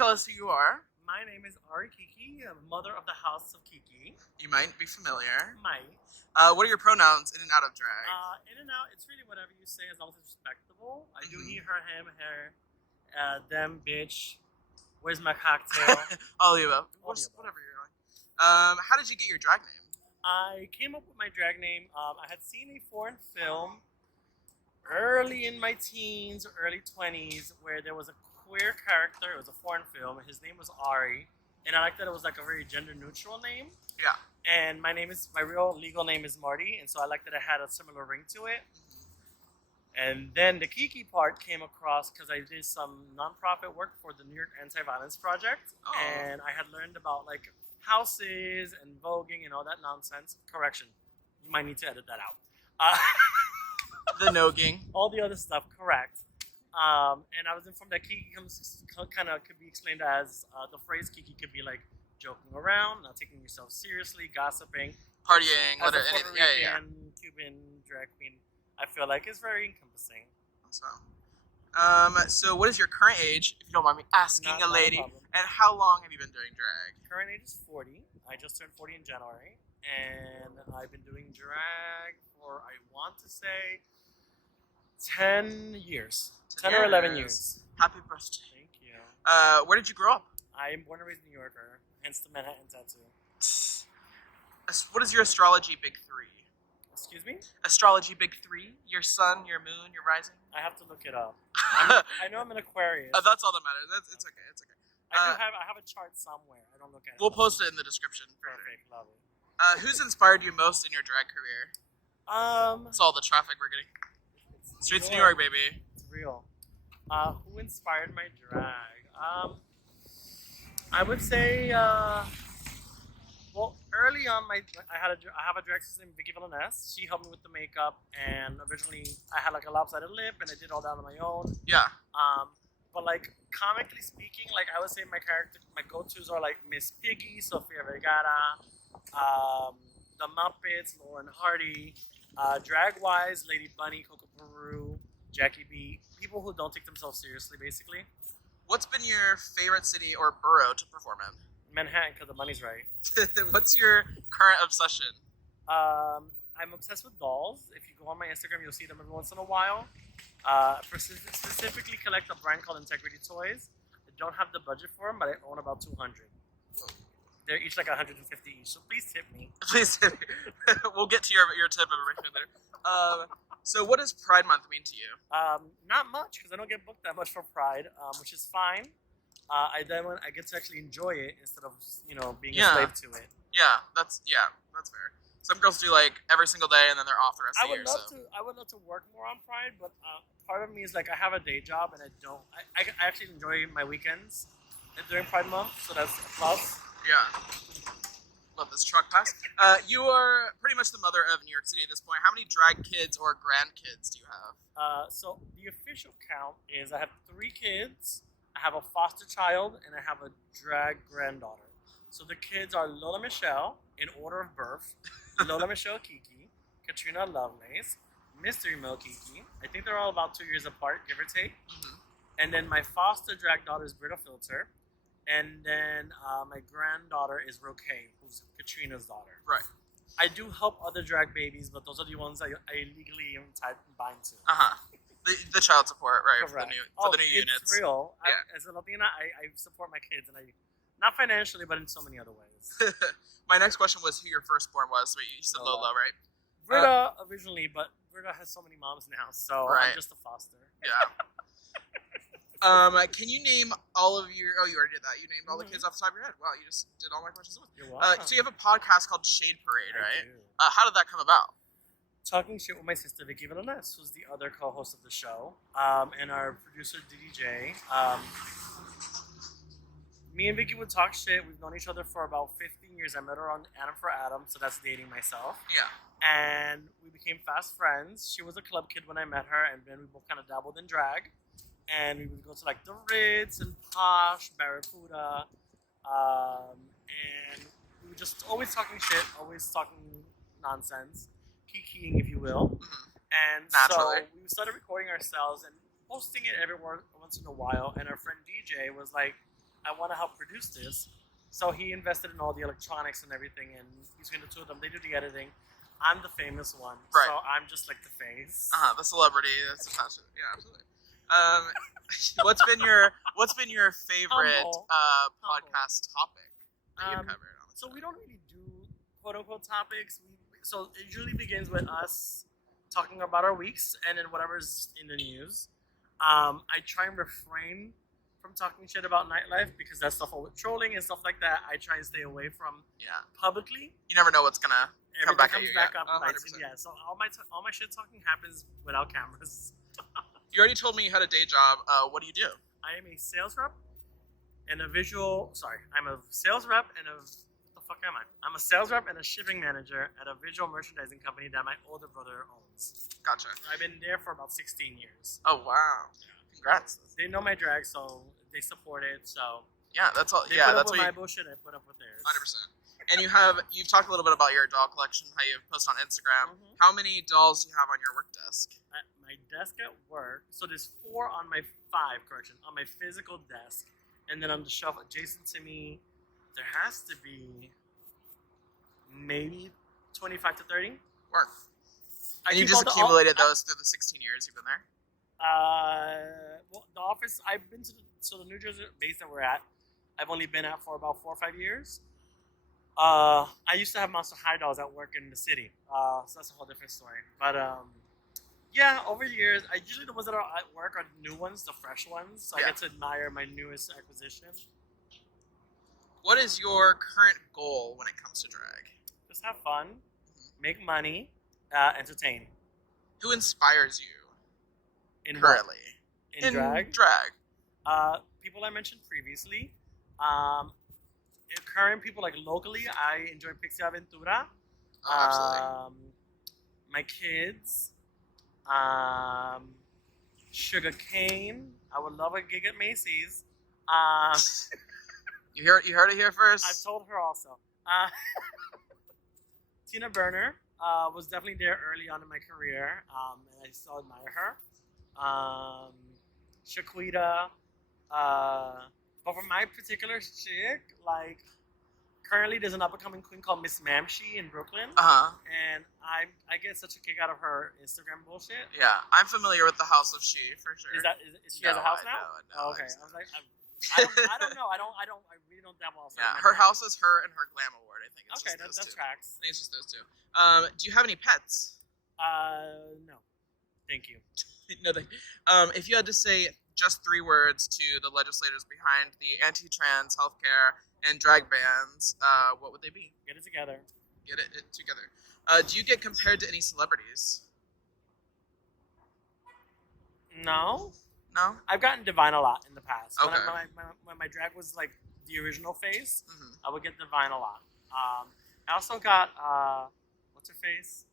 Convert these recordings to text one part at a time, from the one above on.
tell us who you are? My name is Ari Kiki, mother of the House of Kiki. You might be familiar. Might. What are your pronouns in and out of drag? In and out, it's really whatever you say as long as it's respectable. I do he, her, him, her, them, bitch. Where's my cocktail? All the above. Whatever you're on. How did you get your drag name? I came up with my drag name. I had seen a foreign film early in my teens, early 20s, where there was a queer character. It was a foreign film. His name was Ari, and I liked that it was like a very gender neutral name. Yeah. And my real legal name is Marty, and so I liked that it had a similar ring to it. And then the Kiki part came across because I did some nonprofit work for the New York Anti-Violence Project, and I had learned about like houses and voguing and all that nonsense. Correction, you might need to edit that out. The nogging. All the other stuff, correct. And I was informed that Kiki could be explained as the phrase Kiki could be like joking around, not taking yourself seriously, gossiping, partying, as whatever. a Puerto Rican, Cuban drag queen. I feel like it's very encompassing. Awesome. So what is your current age, if you don't mind me asking a lady, and how long have you been doing drag? Current age is 40. I just turned 40 in January, and I've been doing drag for, I want to say, 10 years. 10 or 11 years. Happy birthday. Thank you. Where did you grow up? I am born and raised New Yorker, hence the Manhattan tattoo. What is your astrology big three? Excuse me? Astrology big three? Your sun, your moon, your rising? I have to look it up. I know I'm an Aquarius. That's all that matters. It's okay. It's okay. I have a chart somewhere. I don't look at it. We'll post it in the description. Perfect. Lovely. Who's inspired you most in your drag career? It's all the traffic we're getting. Streets of New York, baby. It's real. Who inspired my drag? I would say, well, early on, I have a drag sister named Vicky Villaness. She helped me with the makeup, and originally I had like a lopsided lip, and I did all that on my own. Yeah. But like comically speaking, like I would say my go-tos are like Miss Piggy, Sofia Vergara, the Muppets, Lauren Hardy, drag-wise, Lady Bunny, Coco Peru, Jackie B. People who don't take themselves seriously, basically. What's been your favorite city or borough to perform in? Manhattan, because the money's right. What's your current obsession? I'm obsessed with dolls. If you go on my Instagram, you'll see them every once in a while. Specifically collect a brand called Integrity Toys. I don't have the budget for them, but I own about 200. They're each like 150 each, so please tip me. Please tip me. We'll get to your tip information later. So what does Pride Month mean to you? Not much, because I don't get booked that much for Pride, which is fine. I get to actually enjoy it instead of being a slave to it. Yeah, that's fair. Some girls do like every single day and then they're off the rest of the year. I would love to work more on Pride, but part of me is like I have a day job and I actually enjoy my weekends during Pride Month, so that's a plus. Yeah. Love this truck pass. You are pretty much the mother of New York City at this point. How many drag kids or grandkids do you have? So the official count is I have 3 kids. I have a foster child, and I have a drag granddaughter. So the kids are Lola Michelle, in order of birth, Lola Michelle Kiki, Katrina Lovelace, Mystery Mo Kiki. I think they're all about 2 years apart, give or take. Mm-hmm. And then my foster drag daughter is Britta Filter. And then my granddaughter is Roquet, who's Katrina's daughter. Right. I do help other drag babies, but those are the ones I legally am bind to. The child support, right? Correct. For the new units. It's real. Yeah. As a Latina, I support my kids, and not financially, but in so many other ways. My next question was who your firstborn was. So you said Lola, right? Britta originally, but Britta has so many moms now, so I'm just a foster. Yeah. Can you name all of your... Oh, you already did that. You named all the kids off the top of your head. Wow, you just did all my questions. You're welcome. So you have a podcast called Shade Parade, right? I do. How did that come about? Talking shit with my sister, Vicky Villaness, who's the other co-host of the show, and our producer, DDJ. Me and Vicky would talk shit. We've known each other for about 15 years. I met her on Adam for Adam, so that's dating myself. Yeah. And we became fast friends. She was a club kid when I met her, and then we both kind of dabbled in drag. And we would go to like the Ritz and Posh, Barracuda, and we were just always talking shit, always talking nonsense, kikiing, if you will. Mm-hmm. And naturally. So we started recording ourselves and posting it everywhere once in a while. And our friend DJ was like, I want to help produce this. So he invested in all the electronics and everything, and he's going to two of them. They do the editing. I'm the famous one, Right. so I'm just like the face. The celebrity that's attached to it. Yeah, absolutely. What's been your favorite Humble. podcast topic that you've covered? So we don't really do quote unquote topics. So it usually begins with us talking about our weeks and then whatever's in the news. I try and refrain from talking shit about nightlife because that's the whole with trolling and stuff like that. I try and stay away from publicly. You never know what's gonna come back at you. Back up. 100%. Yeah. So all my shit talking happens without cameras. You already told me you had a day job. What do you do? I am a sales rep and a visual. Sorry, I'm a sales rep and a. What the fuck am I? I'm a sales rep and a shipping manager at a visual merchandising company that my older brother owns. Gotcha. I've been there for about 16 years. Oh wow! Congrats. They know my drag, so they support it. So yeah, that's all. They yeah, put that's up what with my bullshit. I put up with theirs. 100%. And you've talked a little bit about your doll collection, how you post on Instagram. Mhm. How many dolls do you have on your work desk? At my desk at work, so there's 4 on my 5, correction, on my physical desk, and then on the shelf adjacent to me, there has to be maybe 25 to 30. Work. I And you keep just all the- accumulated those through the 16 years you've been there? Well, the office, I've been to the New Jersey base that we're at, I've only been at for about 4 or 5 years. I used to have Monster High dolls at work in the city, so that's a whole different story. But yeah, over the years, usually the ones that are at work are the new ones, the fresh ones. So I get to admire my newest acquisition. What is your current goal when it comes to drag? Just have fun, make money, entertain. Who inspires you In currently? What? In drag? Drag. People I mentioned previously. Current people like locally, I enjoy Pixie Aventura. Oh, absolutely. My kids. Sugar Cane. I would love a gig at Macy's. You heard it here first. I've told her also. Tina Burner was definitely there early on in my career, and I still admire her. Shaquita. But for my particular chick, like, currently there's an up-and-coming queen called Miss Mamshi in Brooklyn. And I get such a kick out of her Instagram bullshit. Yeah, I'm familiar with the House of She for sure. Is she has a house now? No, okay. exactly. I was like, I don't know. I really don't dabble outside. Yeah, her house is her and her glam award. I think. It's Okay, just those that two. tracks. I think it's just those two. Do you have any pets? No. Thank you. No, if you had to say just 3 words to the legislators behind the anti-trans healthcare and drag bans, what would they be? Get it together. Get it together. Do you get compared to any celebrities? No. No? I've gotten Divine a lot in the past. Okay. When my drag was like the original face, Mm-hmm. I would get Divine a lot. I also got what's her face?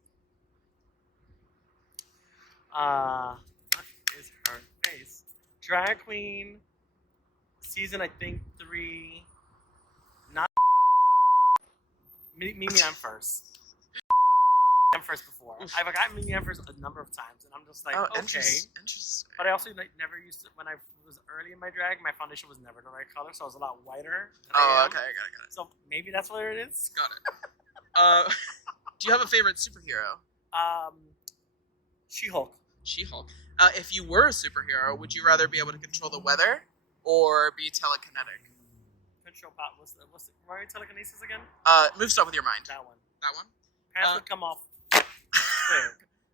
What is her face? Drag Queen, season I think 3. Not Mimi I'm first. I'm first before. I've gotten Mimi I'm first a number of times, and I'm just like, okay. Interesting. But I also never used to, when I was early in my drag, my foundation was never the right color, so I was a lot whiter. Okay, I got it. So maybe that's what it is. Got it. Do you have a favorite superhero? She-Hulk. She-Hulk. If you were a superhero, would you rather be able to control the weather or be telekinetic? Control pop. What's the telekinesis again? Move stuff with your mind. That one. That one? Pants would come off quick.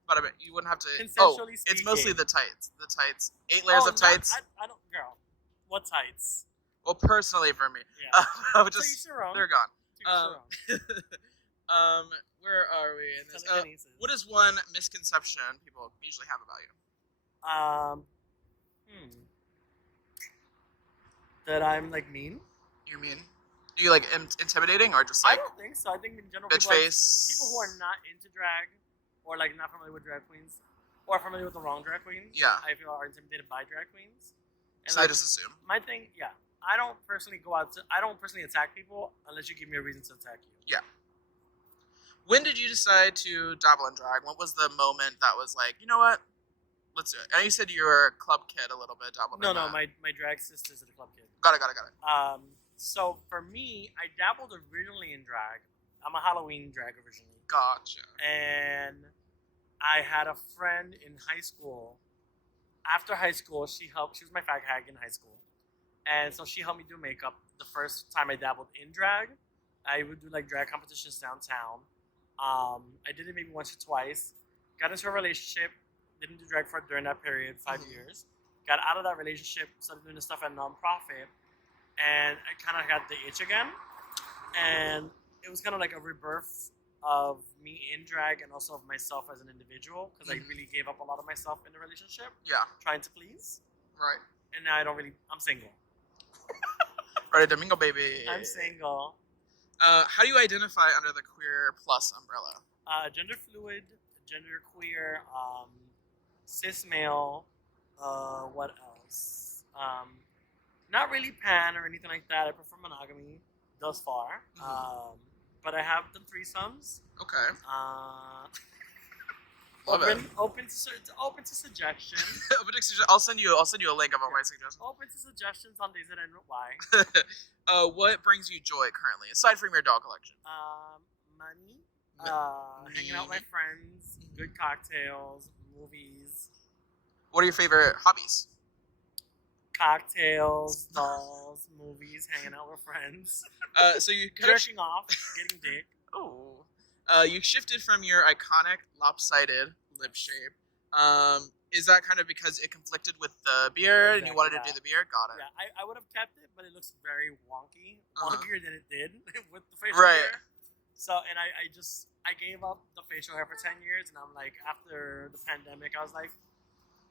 But I bet you wouldn't have to. Consensually it's mostly speaking. the tights. The tights. 8 layers of tights. I don't, girl. What tights? Well, personally for me, Yeah. I would So just. you're wrong. They're gone. You're wrong. Where are we in this? Telekinesis. What is one misconception people usually have about you? That I'm like mean? You mean? Do you like intimidating or just I like don't think so. I think in general, bitch people, face? people who are not into drag or like not familiar with drag queens or familiar with the wrong drag queens, Yeah. I feel are intimidated by drag queens. And So like, they just assume. my thing, yeah, I don't personally attack people unless you give me a reason to attack you. Yeah. When did you decide to dabble in drag? What was the moment that was like, you know what? Let's do it. And you said you were a club kid a little bit. No, my drag sister's a club kid. Got it. So for me, I dabbled originally in drag. I'm a Halloween drag originally. Gotcha. And I had a friend in high school. After high school, she was my fag hag in high school. And so she helped me do makeup. The first time I dabbled in drag, I would do like drag competitions downtown. I did it maybe once or twice. Got into a relationship. Didn't do drag for during that period, 5 years. Got out of that relationship, started doing the stuff at a nonprofit. And I kind of got the itch again. And it was kind of like a rebirth of me in drag and also of myself as an individual, because I really gave up a lot of myself in the relationship. Yeah. Trying to please. Right. And now I'm single. Ready to mingle, baby. I'm single. How do you identify under the queer plus umbrella? Gender fluid, gender queer, cis male, what else? Not really pan or anything like that. I prefer monogamy thus far. But I have done threesomes. Okay. Open to suggestion. I'll send you a link of all my suggestions. Open to suggestions on days that I know why. What brings you joy currently, aside from your dog collection? Money. Hanging out with my friends. Good cocktails. Movies. What are your favorite hobbies? Cocktails, dolls, movies, hanging out with friends. So you jerking off, getting dick. Oh. You shifted from your iconic lopsided lip shape. Is that kind of because it conflicted with the beard and you wanted to do the beard? Got it. Yeah, I would have kept it, but it looks very wonky. Wonkier than it did with the facial hair. So, and I gave up the facial hair for 10 years, and I'm like, after the pandemic, I was like,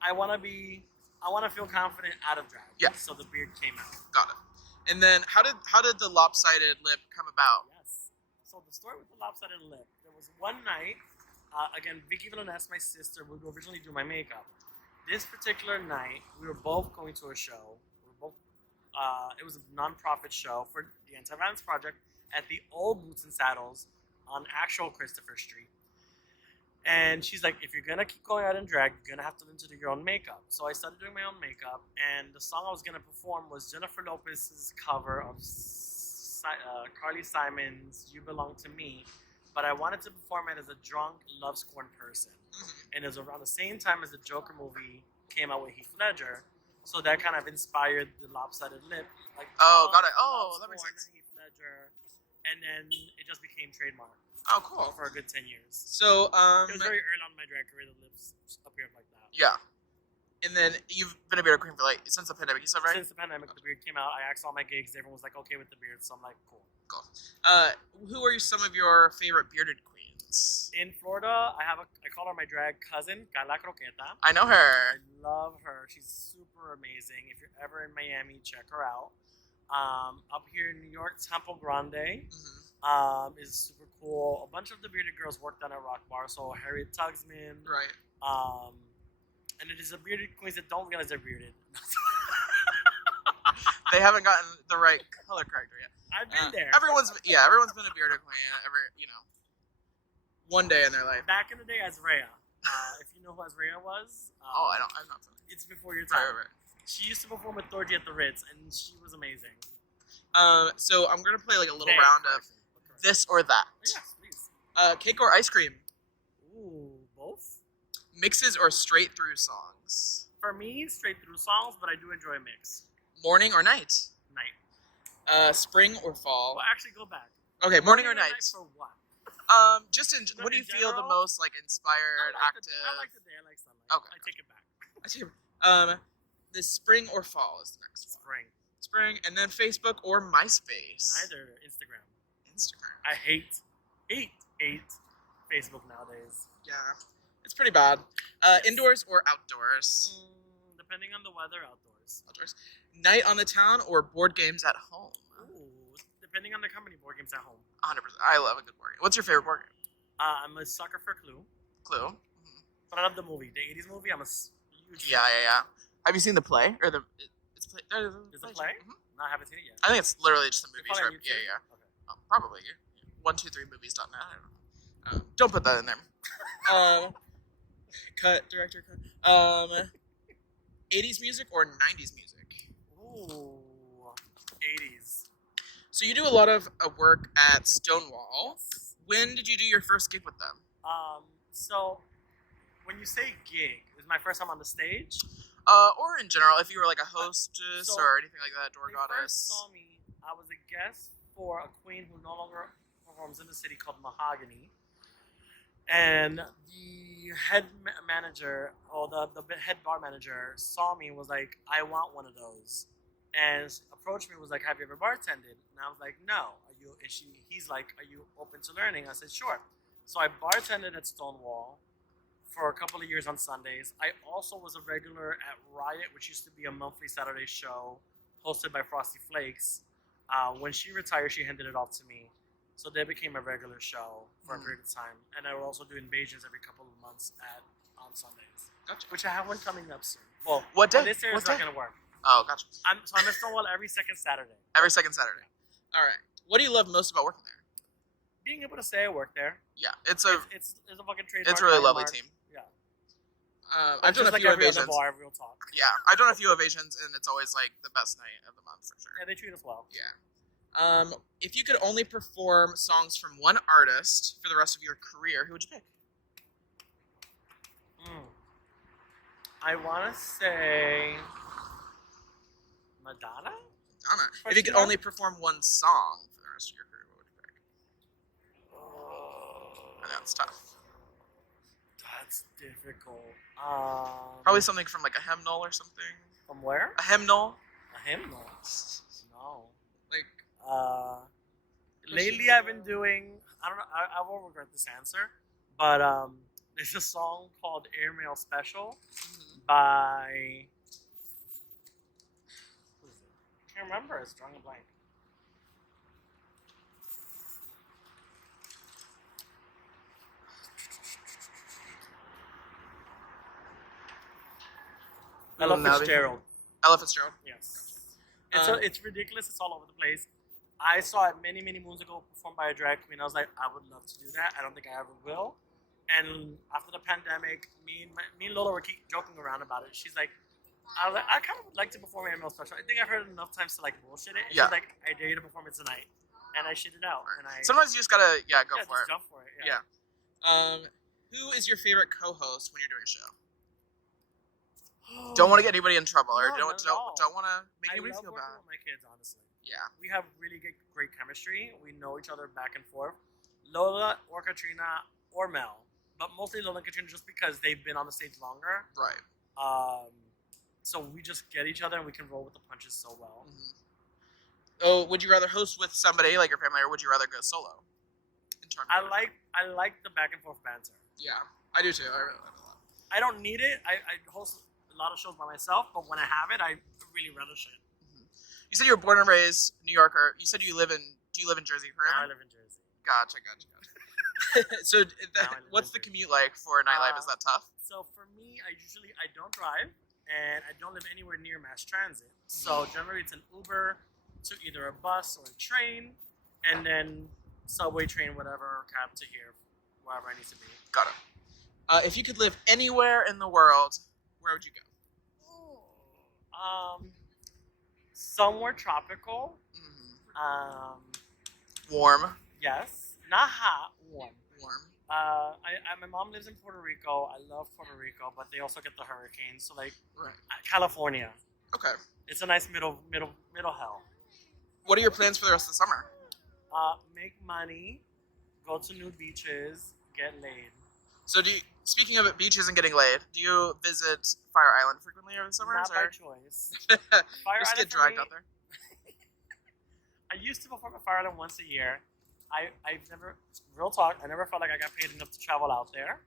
I want to feel confident out of drag. Yeah. So the beard came out. Got it. And then how did the lopsided lip come about? Yes. So the story with the lopsided lip, there was one night, again, Vicky Villaness, my sister, would originally do my makeup. This particular night, we were both going to a show. It was a nonprofit show for the Anti-Violence Project at the old Boots and Saddles on actual Christopher Street. And she's like, if you're going to keep going out in drag, you're going to have to learn to do your own makeup. So I started doing my own makeup, and the song I was going to perform was Jennifer Lopez's cover of Carly Simon's You Belong to Me. But I wanted to perform it as a drunk, love-scorned person. And it was around the same time as the Joker movie came out with Heath Ledger. So that kind of inspired the lopsided lip. Like, got it. Oh, that makes sense. Heath Ledger. And then it just became trademark. Oh, cool. For a good 10 years. So, it was very early on in my drag career, the lips appeared like that. Yeah. And then you've been a beard queen for since the pandemic, you said, right? Since the pandemic, the beard came out. I asked all my gigs. Everyone was like, okay with the beard. So I'm like, cool. Cool. Who are some of your favorite bearded queens? In Florida, I call her my drag cousin, Carla Croqueta. I know her. I love her. She's super amazing. If you're ever in Miami, check her out. Up here in New York, Temple Grande is super cool. A bunch of the bearded girls worked on a rock bar. So Harriet Tugsman. Right. And it is the bearded queens that don't realize they're bearded. They haven't gotten the right color corrector yet. I've been there. Everyone's been a bearded queen one day in their life. Back in the day, Azrea. If you know who Azrea was. I'm not. It's before your time. Right. She used to perform with Thorgy at the Ritz, and she was amazing. So I'm gonna play a little round of this or that. Yes, please. Cake or ice cream? Ooh, both. Mixes or straight through songs? For me, straight through songs, but I do enjoy a mix. Morning or night? Night. Spring or fall? Well, actually, go back. Okay, morning or night? For what? What do you feel the most inspired, active? I like the day. I like sunlight. Okay. I take it back. The spring or fall is the next one. Spring, and then Facebook or MySpace? Neither. Instagram. I hate Facebook nowadays. Yeah, it's pretty bad. Indoors or outdoors? Depending on the weather, outdoors. Night on the town or board games at home? Ooh, depending on the company, board games at home. 100%. I love a good board game. What's your favorite board game? I'm a sucker for Clue. Clue? But I love the movie. The 80s movie, I'm a huge fan. Yeah. Have you seen the play? Or it's play? There's a play? No, I haven't seen it yet. I think it's literally just a movie. Sure. Yeah. Okay. Probably. 123movies.net. I don't know. Don't put that in there. Cut, director, cut. 80s music or 90s music? Ooh, 80s. So you do a lot of work at Stonewall. Yes. When did you do your first gig with them? So when you say gig, is my first time on the stage? Or in general, if you were like a hostess So or anything like that, door When they goddess. first saw me, I was a guest for a queen who no longer performs in the city called Mahogany. And the head manager, or the head bar manager, saw me and was like, I want one of those. And approached me and was like, have you ever bartended? And I was like, no. He's like, are you open to learning? I said, sure. So I bartended at Stonewall for a couple of years on Sundays. I also was a regular at Riot, which used to be a monthly Saturday show hosted by Frosty Flakes. When she retired, she handed it off to me. So they became a regular show for a period of time. And I would also do Invasions every couple of months on Sundays. Gotcha. Which I have one coming up soon. Well, What day? This year is not going to work. Oh, gotcha. I'm at Stonewall every second Saturday. Every second Saturday. All right. What do you love most about working there? Being able to say I work there. Yeah, it's a fucking trademark. it's a really lovely landmark. team. Yeah. I've done a few every evasions. other bar, real talk. Yeah, I've done a few evasions, and it's always like the best night of the month for sure. Yeah, they treat us well. Yeah. If you could only perform songs from one artist for the rest of your career, who would you pick? I want to say Madonna. Madonna. If you could only perform one song for the rest of your career, what would you pick? I know it's tough. That's difficult. Probably something from like a hymnal or something. From where? A hymnal. A hymnal. No. Like. Lately I've been doing. I don't know. I won't regret this answer, but there's a song called Airmail Special by. Who is it? I can't remember. It's drawing a blank. Ella Fitzgerald. Ella Fitzgerald. Yes. It's ridiculous. It's all over the place. I saw it many moons ago performed by a drag queen. I was like, I would love to do that. I don't think I ever will. And after the pandemic, me and Lola were joking around about it. She's like, I kind of would like to perform Airmail Special. I think I've heard it enough times to like bullshit it. And she's like, I dare you to perform it tonight. And I shit it out. And sometimes you just gotta go for it. Just jump for it. Yeah. Who is your favorite co-host when you're doing a show? Don't want to get anybody in trouble, or don't want to make anybody feel bad. I love working with my kids, honestly. Yeah. We have really great chemistry. We know each other back and forth. Lola or Katrina or Mel, but mostly Lola and Katrina just because they've been on the stage longer. Right. So we just get each other and we can roll with the punches so well. Oh, would you rather host with somebody like your family, or would you rather go solo? I like the back and forth banter. Yeah, I do too. I really like it a lot. I don't need it. I host a lot of shows by myself, but when I have it, I really relish it. You said you were born and raised New Yorker. You said do you live in Jersey forever? Now I live in Jersey. Gotcha. So what's the commute like for nightlife? Is that tough? So for me, I don't drive, and I don't live anywhere near mass transit. So generally it's an Uber to either a bus or a train, and then subway, train, whatever, cab to here, wherever I need to be. Got it. If you could live anywhere in the world, where would you go? Somewhere tropical. Warm. Yes. Not hot. Warm. My mom lives in Puerto Rico. I love Puerto Rico, but they also get the hurricanes. So California. Okay. It's a nice middle hell. What are your plans for the rest of the summer? Make money, go to nude beaches, get laid. So speaking of beaches and getting laid, do you visit Fire Island frequently over the summer? Not by choice. Just get dragged out there. I used to perform at Fire Island once a year. I've never, real talk, I never felt like I got paid enough to travel out there.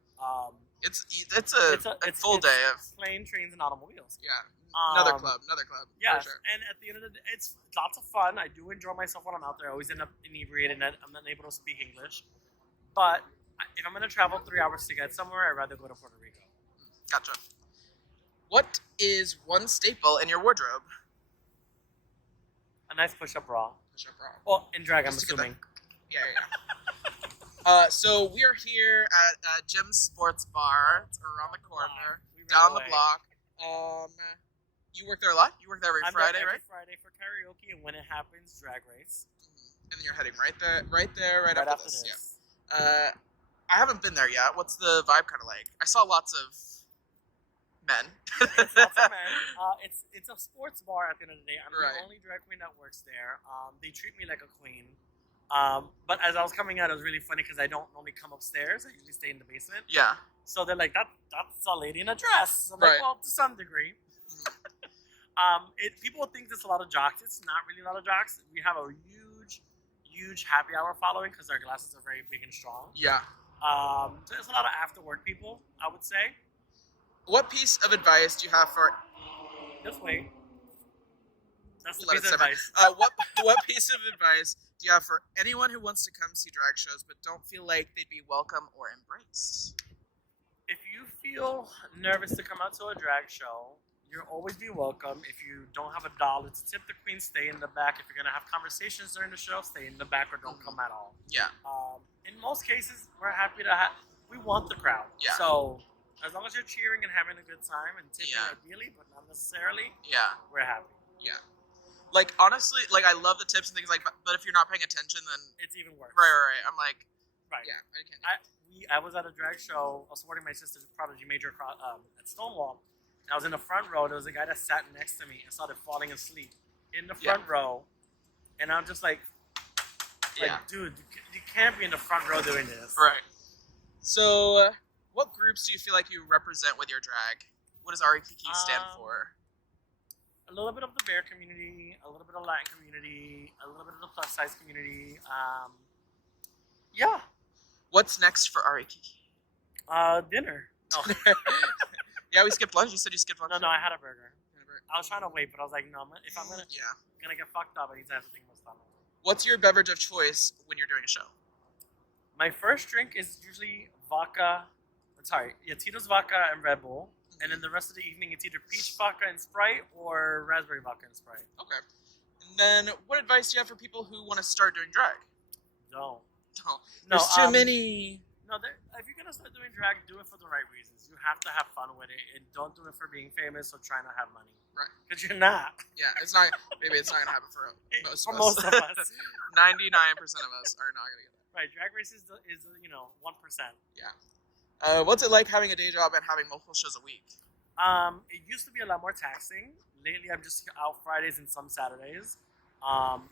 It's a full day of plane, trains, and automobiles. Yeah. Another club. Yeah, for sure. And at the end of the day, it's lots of fun. I do enjoy myself when I'm out there. I always end up inebriated and I'm not able to speak English. But if I'm going to travel 3 hours to get somewhere, I'd rather go to Puerto Rico. Gotcha. What is one staple in your wardrobe? A nice push-up bra. Push-up bra. Well, in drag, I'm assuming. Yeah. So we are here at Jim's Sports Bar. It's around the corner, We ran down the away. block. You work there a lot? You work there every I'm Friday, there every right? Friday for karaoke, and when it happens, drag race. And then you're heading right there, right after this. Yeah. I haven't been there yet. What's the vibe kind of like? I saw lots of men. It's lots of men. It's a sports bar at the end of the day. I'm Right. the only drag queen that works there. They treat me like a queen. But as I was coming out, it was really funny because I don't normally come upstairs. I usually stay in the basement. Yeah. So they're like, that's a lady in a dress. I'm Right. like, well, to some degree. People think there's a lot of jocks. It's not really a lot of jocks. We have a huge happy hour following because our glasses are very big and strong. Yeah. So there's a lot of after work people, I would say. What piece of advice do you have for? Just wait. That's the Let piece it of simmer. advice. What piece of advice do you have for anyone who wants to come see drag shows but don't feel like they'd be welcome or embraced? If you feel nervous to come out to a drag show, you'll always be welcome. If you don't have $1 to tip the queen, stay in the back. If you're gonna have conversations during the show, stay in the back or don't come at all. Yeah. In most cases, we're happy to we want the crowd. Yeah. So as long as you're cheering and having a good time and tipping Yeah. ideally, but not necessarily, Yeah. we're happy. Yeah. Like honestly, like I love the tips and things like, but if you're not paying attention, then It's even worse. right. I'm like, Right. yeah, I can't. I was at a drag show. I was supporting my sister's Prodigy Major at Stonewall. And I was in the front row. There was a guy that sat next to me and started falling asleep in the front row. And I'm just like Yeah. dude, you can't be in the front row doing this. Right. So, what groups do you feel like you represent with your drag? What does Ari Kiki stand for? A little bit of the bear community, a little bit of Latin community, a little bit of the plus size community. Yeah. What's next for Ari Kiki? Dinner. No. Yeah, we skipped lunch. You said you skipped lunch. No, I had a burger. I was trying to wait, but I was like, no, if I'm gonna get fucked up, I need to have something in my stomach. What's your beverage of choice when you're doing a show? My first drink is usually Tito's vodka and Red Bull. And then the rest of the evening, it's either peach vodka and Sprite or raspberry vodka and Sprite. Okay. And then, what advice do you have for people who want to start doing drag? No. Oh, No, there's too many. No, if you're going to start doing drag, do it for the right reasons. You have to have fun with it. And don't do it for being famous or trying to have money. Right. Because you're not. Yeah, it's not. Maybe it's not gonna happen for most For of most us. of us. 99% of us are not gonna get that. Right, drag race is 1%. What's it like having a day job and having multiple shows a week? It used to be a lot more taxing. Lately, I'm just out Fridays and some Saturdays.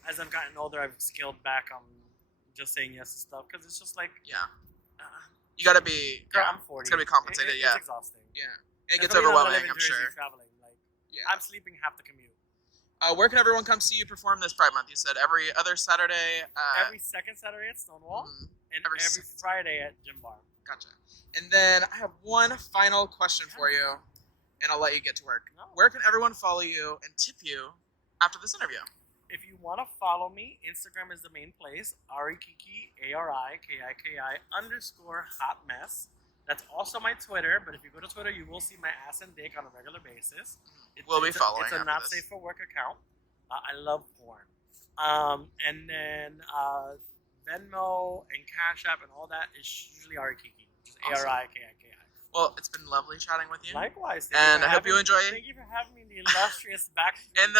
As I've gotten older, I've scaled back on just saying yes to stuff because it's just like, Yeah. You gotta be. girl, Yeah, I'm 40. it's gonna be compensated. It's yeah. exhausting. Yeah. And it gets Especially when I live overwhelming. in I'm Jersey sure. Traveling, like, Yeah. I'm sleeping half the commute. Where can everyone come see you perform this Pride Month? You said every other Saturday. Every second Saturday at Stonewall mhm. and every every second Friday at Gym Bar. Gotcha. And then I have one final question for you, and I'll let you get to work. No. Where can everyone follow you and tip you after this interview? If you want to follow me, Instagram is the main place. Ari Kiki, ARIKIKI_hot mess. That's also my Twitter, but if you go to Twitter, you will see my ass and dick on a regular basis. We'll be following It's a after not this. safe for work account. I love porn. And then Venmo and Cash App and all that is usually Ari Kiki, which is Awesome. ARIKIKI. Well, it's been lovely chatting with you. Likewise. And I hope you enjoy it. Thank you for having me in the illustrious back. And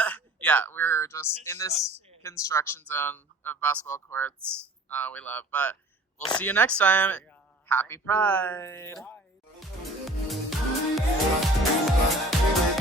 we're just in this construction zone of basketball courts. We love, but we'll see you next time. Happy Pride. Pride.